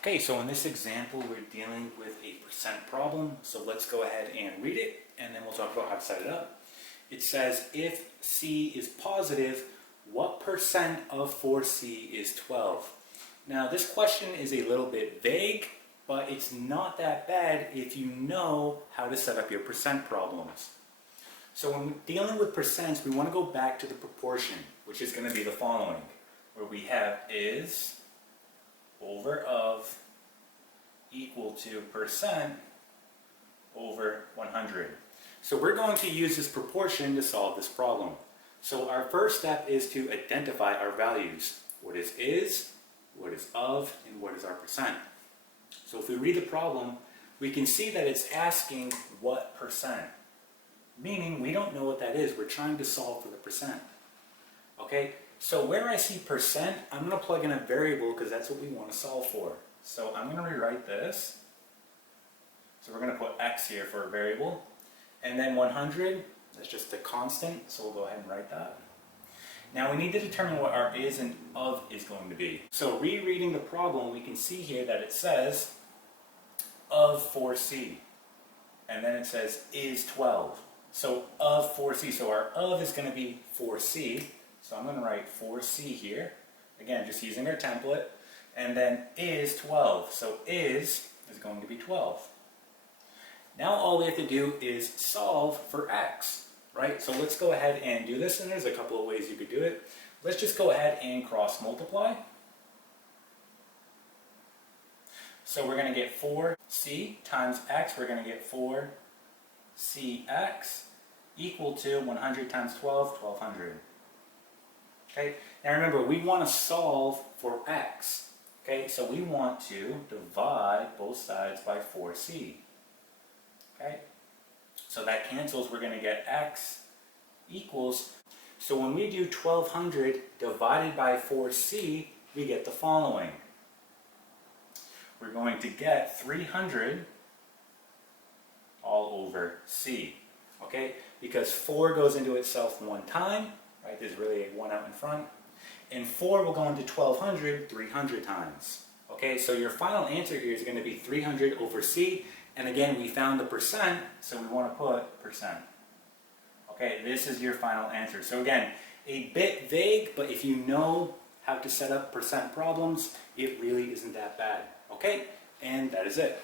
Okay, so in this example, we're dealing with a percent problem. So let's go ahead and read it, and then we'll talk about how to set it up. It says, if C is positive, what percent of 4C is 12? Now, this question is a little bit vague, but it's not that bad if you know how to set up your percent problems. So when we're dealing with percents, we want to go back to the proportion, which is going to be the following, where we have is over of equal to percent over 100. So we're going to use this proportion to solve this problem. So our first step is to identify our values. What is, what is of, and what is our percent. So if we read the problem, we can see that it's asking what percent. Meaning we don't know what that is. We're trying to solve for the percent. Okay? So where I see percent, I'm going to plug in a variable because that's what we want to solve for. So I'm going to rewrite this. So we're going to put x here for a variable. And then 100, that's just a constant, so we'll go ahead and write that. Now we need to determine what our is and of is going to be. So rereading the problem, we can see here that it says of 4c. And then it says is 12. So of 4c, so our of is going to be 4c. So I'm going to write 4c here. Again, just using our template. And then is 12. So is going to be 12. Now all we have to do is solve for x, right? So let's go ahead and do this, and there's a couple of ways you could do it. Let's just go ahead and cross multiply. So we're going to get 4c times x, we're going to get 4cx equal to 100 times 12, 1200. Okay, now remember, we want to solve for x. Okay, so we want to divide both sides by 4c. Okay, so that cancels. We're going to get x equals, so when we do 1200 divided by 4c, we get the following. We're going to get 300 all over c. Okay, because 4 goes into itself one time, right? There's really a 1 out in front. And 4 will go into 1200 300 times. Okay, so your final answer here is going to be 300 over c. And again, we found the percent, so we want to put percent. Okay, this is your final answer. So again, a bit vague, but if you know how to set up percent problems, it really isn't that bad. Okay, and that is it.